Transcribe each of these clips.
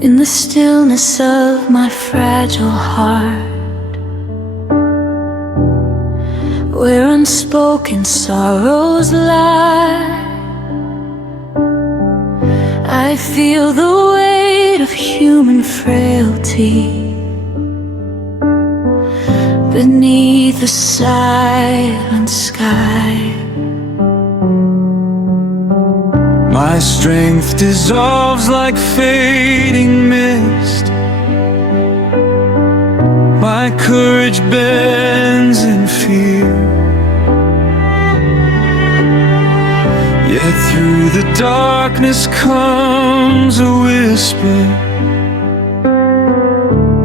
In the stillness of my fragile heart, where unspoken sorrows lie, I feel the weight of human frailty beneath the silent sky. My strength dissolves like fading mist. My courage bends in fear. Yet through the darkness comes a whisper,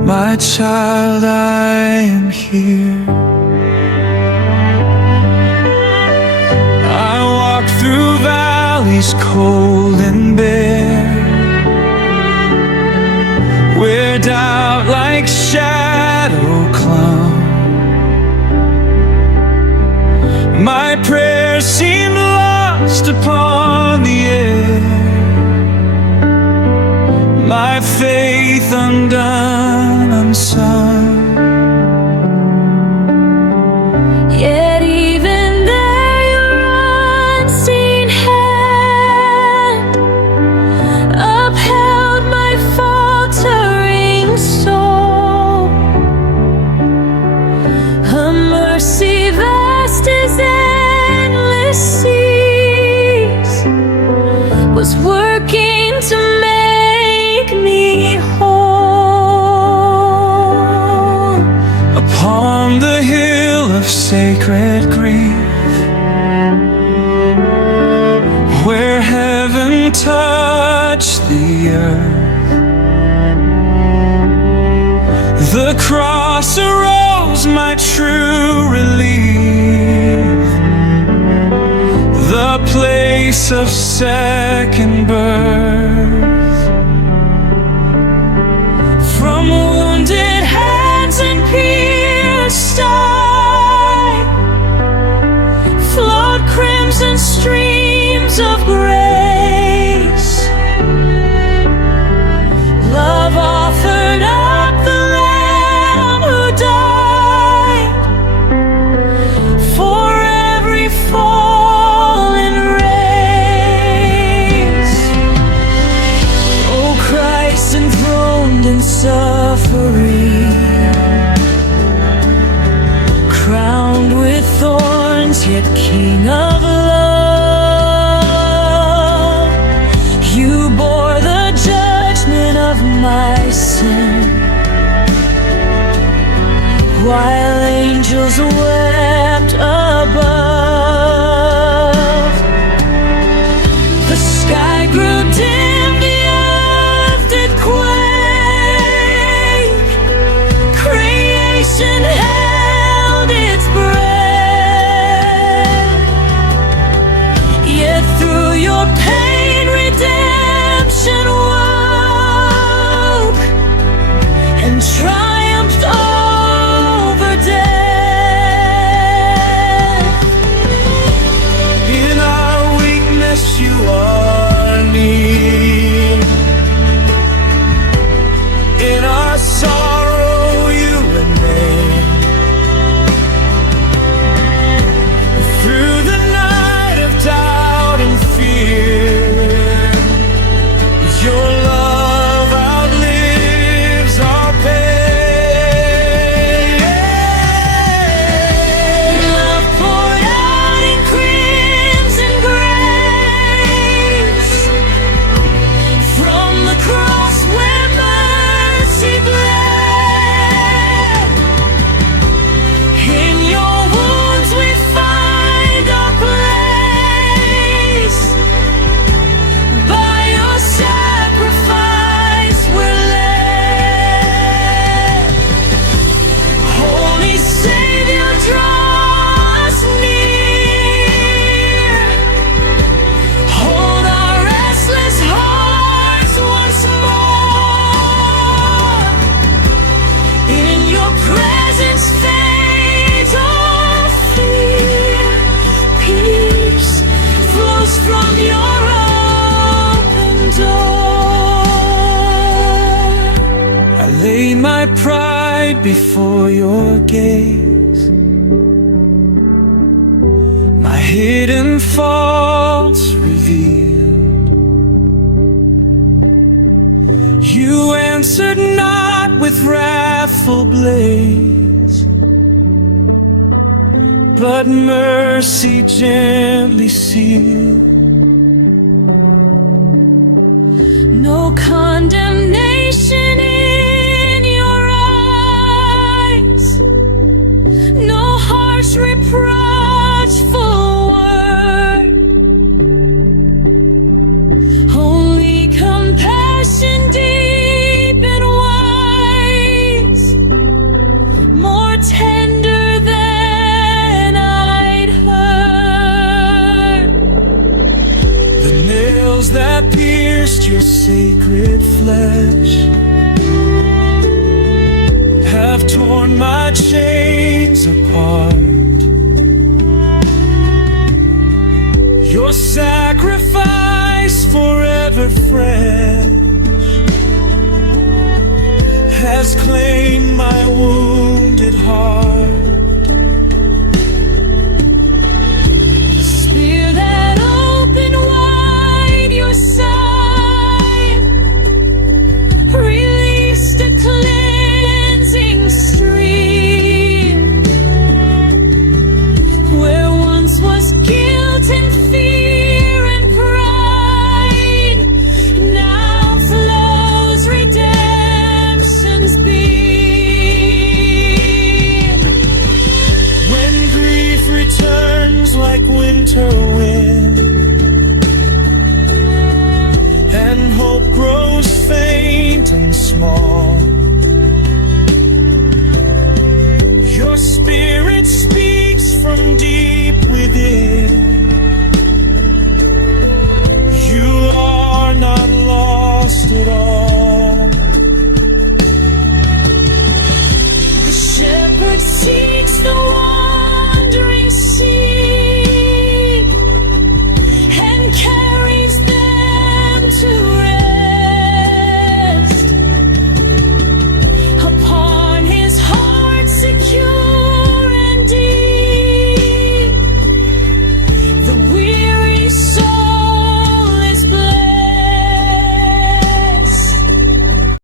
my child, I am here. I walk through valleys cold and bare, where doubt like shadow clung. My prayers seem lost upon the air, my faith undone, unsung. Yet even there your unseen hand upheld my faltering soul. A mercy vast as endless seas was working to make me whole. Upon the hill of sacred grief, where heaven touched the earth, the cross arose my true relief, the place of second birth. From wounded hands and pierced eye flowed crimson streams of grace. Love offered up the Lamb who died for every fallen race. O Christ enthroned in suffering, crowned with thorns, yet King of love, you bore the judgment of my sin, while angels wept above. The sky grew dim, the earth did quake, creation held its breath. Yet through your pain redemption woke and triumphed over death. pride before your gaze, my hidden faults revealed. You answered not with wrathful blaze, but mercy gently sealed. No condemnation in your eyes, no harsh reproachful word, only compassion deep and wise, more tender than I'd heard. The nails that pierced your sacred flesh have torn my chains apart. Your sacrifice forever fresh has claimed my wounded heart. The spear that opened wide your side released a cleansing stream. Where once was guilt and fear and pride, now flows redemption's beam. When grief returns like winter wind, and hope grows faint and small,